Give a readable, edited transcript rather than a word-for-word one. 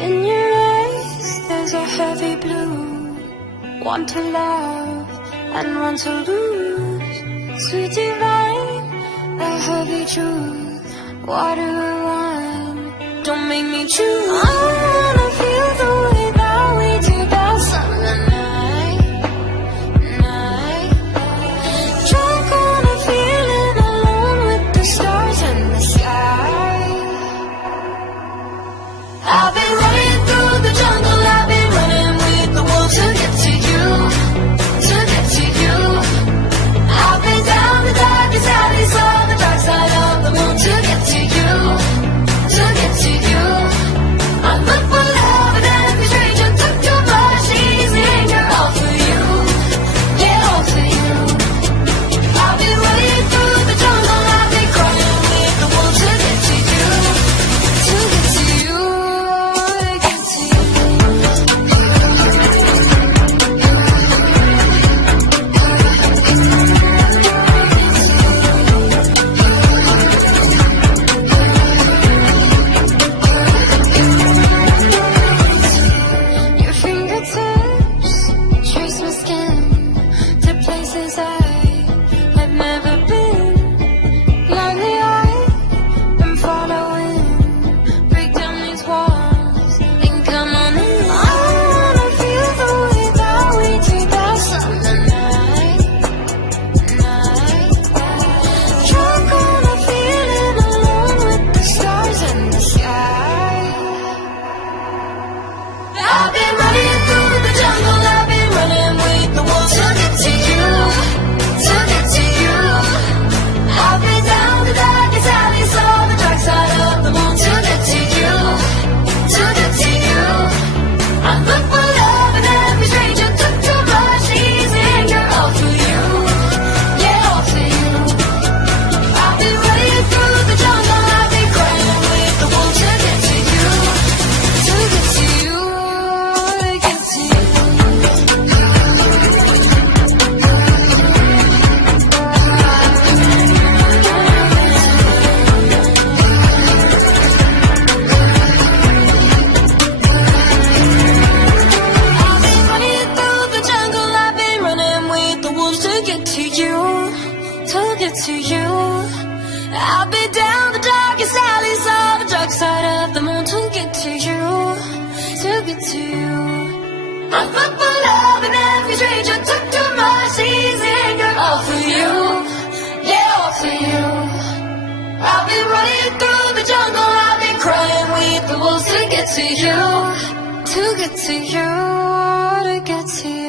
In your eyes there's a heavy blue, one to love and one to lose. Sweet divine, a heavy truth, water or wine, don't make me choose. I wanna feel the way that we do that summer night. Drunk on a feeling, alone with the stars and the sky. I've been running through the jungle, I've been running with the wolves to get to you, to get to you. I've been down the darkest alleys, saw the dark side of the moon to get to you, to get to you. I look for love and every stranger took too much easy anger, all for you, yeah, all for you. I've been running through the jungle, I've been crying with the wolves to get to you, to get to you, to get to you. Your fingertips trace my skin to places I have never been. Blindly I'm following, break down these walls and come on in. I wanna feel the way that we do that summer night. Drunk on a feeling, alone with the stars and the sky. I've been running through the jungle, I've been running with the wolves to get to you, to get to you. I've been down the darkest alleys, saw the dark side of the moon to get to you, to get to you. I look for love and every stranger took too much easy anger, all for you, yeah, all for you. I've been running through the jungle, I've been crying with the wolves to get to you, to get to you, to get to you. I've been running through the jungle, I've been running with the wolves to get to you, to get to you. I've been down the darkest alleys, saw the dark side of the moon to get to you, to get to you. I look for love and every stranger took too much easy anger, all for you, yeah, all for you. I've been running through the jungle, I've been crying with the wolves to get to you, to get to you, to get to you.